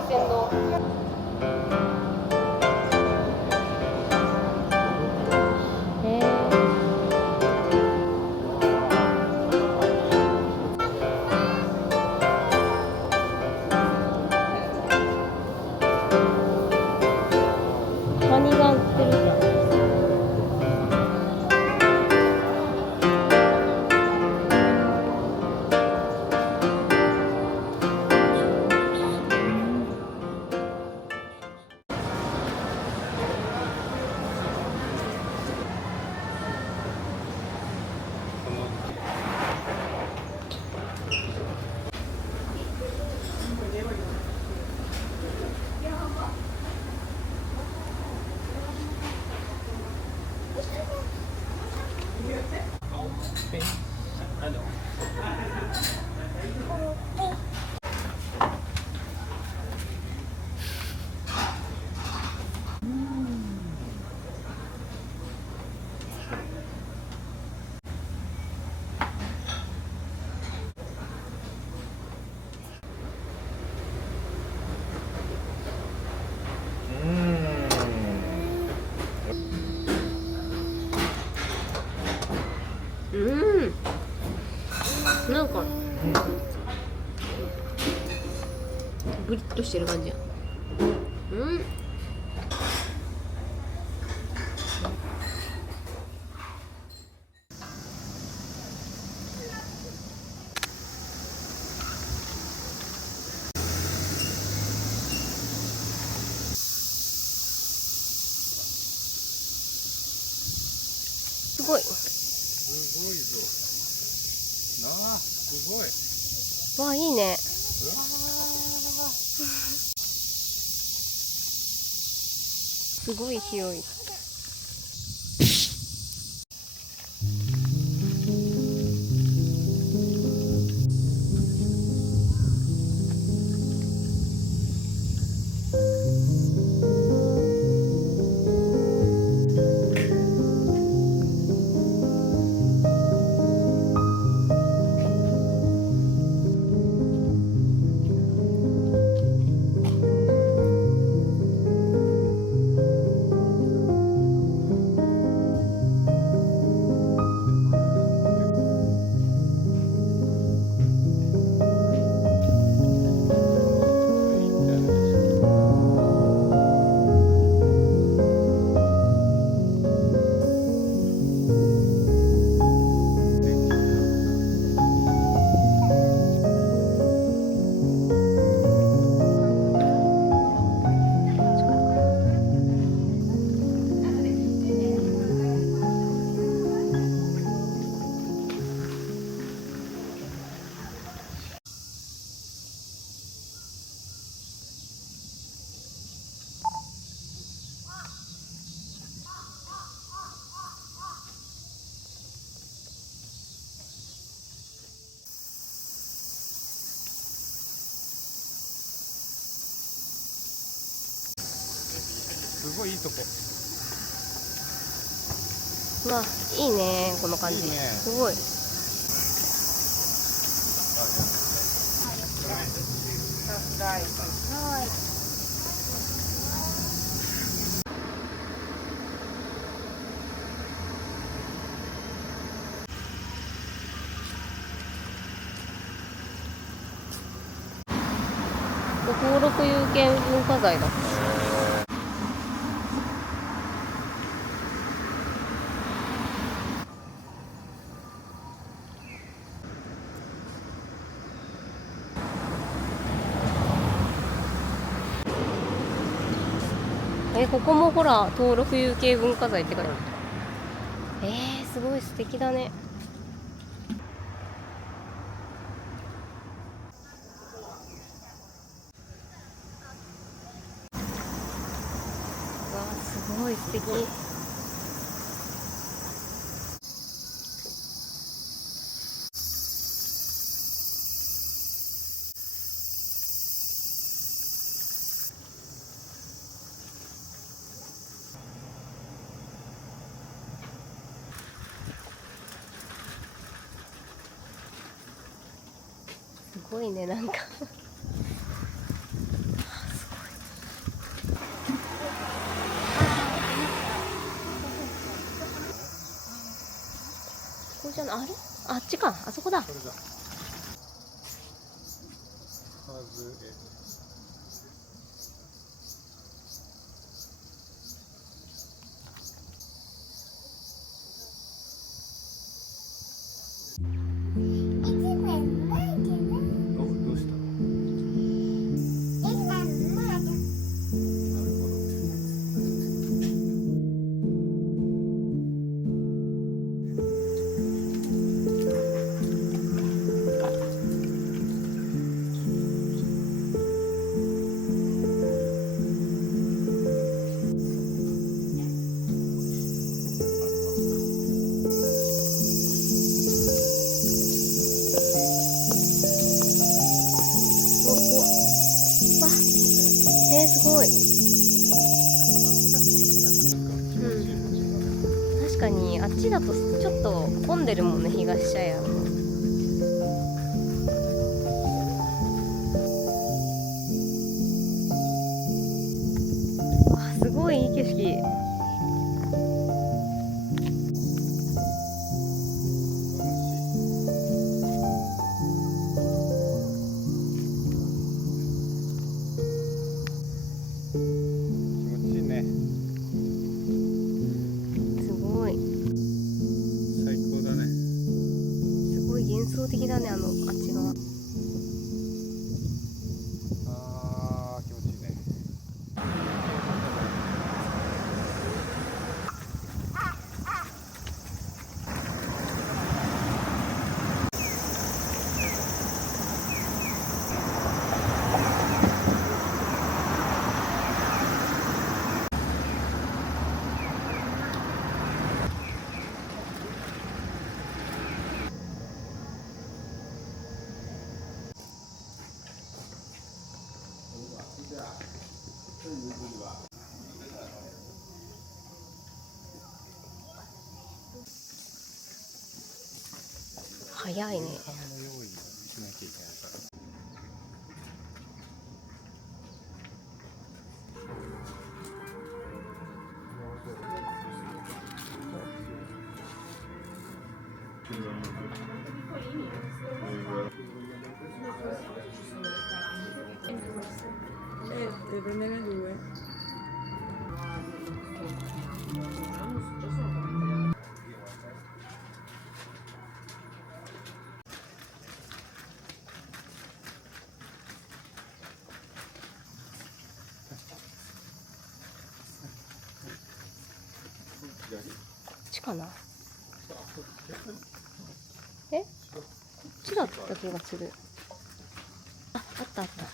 海鮮丼。カニが売ってるじゃん。なんか、ブリッとしてる感じや。すごい。すごいぞ。なあ、すごい。わあ、いいね。すごい広い。すごいいいとこ。まあ、いいね、この感じ。いいね。すごい。はい。登録有形文化財だ。ここもほら登録有形文化財って書いてある。すごい素敵だね。わあ、すごい素敵。すごいね、なんかこじゃない、あれ、あっちか、あそこだ。これだ。はずえ。お、どうした？なるほど。おお、わ、すごい。確かにあっちだとちょっと混んでるもんね、東茶屋も。わ、すごいいい景色。気持ちいいね。すごい、最高だね。すごい幻想的だね、あっち側。ああ、気持ちいいね。早いね。用意しなきゃいけないから。Prenderne due.こっちかな。え、こっちだった気がする。あ、あったあった。